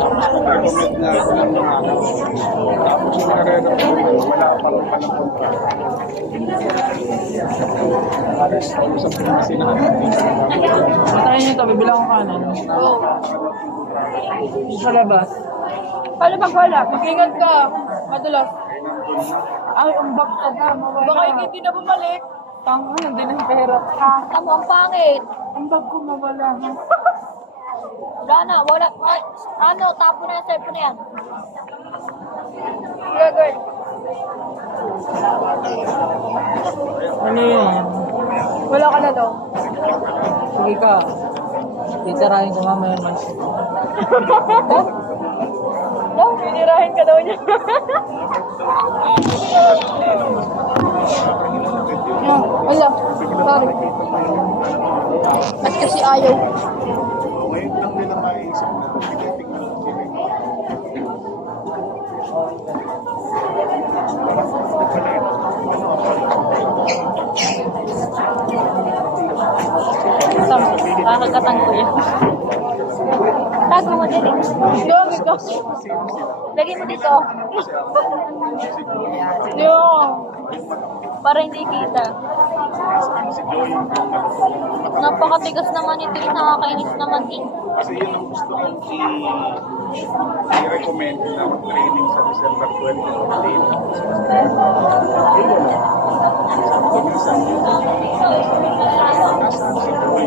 Recommend na ako ng mga ano. Tapos yung nare-recommend, wala pang palang kontrata. Alas, usap ko na sinahan. Patayin nyo to, bibilang ko kanan. Oo. Sa labas. Paano pag wala? Mag-ingat ka. Madulas. Ay, ang bag ka ba? Baka hindi na bumalik. Tango, nandun ang pera. Ha? Tamo, ang pangit. Ang bag ko mawala. Wala na, wala. Ay, ano, tapo na yung cellphone na yan. Good, good. Ano yun? Wala ka na daw. Sige ka. Titirahin ko mamaya naman. Daw, pinirahin ka daw niya. Wala, sorry. At kasi ayaw. Ngayon lang nila maiisip na tinitingnan ko sila. Kakagatan ko yan. Tago mo din eh. Lagi ko. Lagi mo dito. Yung. Para hindi kita. Napakatigas naman ito. Nakakainis naman eh. Kasi yun ang gusto kong i-recommend na training sa December 2015. Yun lang. Sabi ko minsan, nasa si Joy.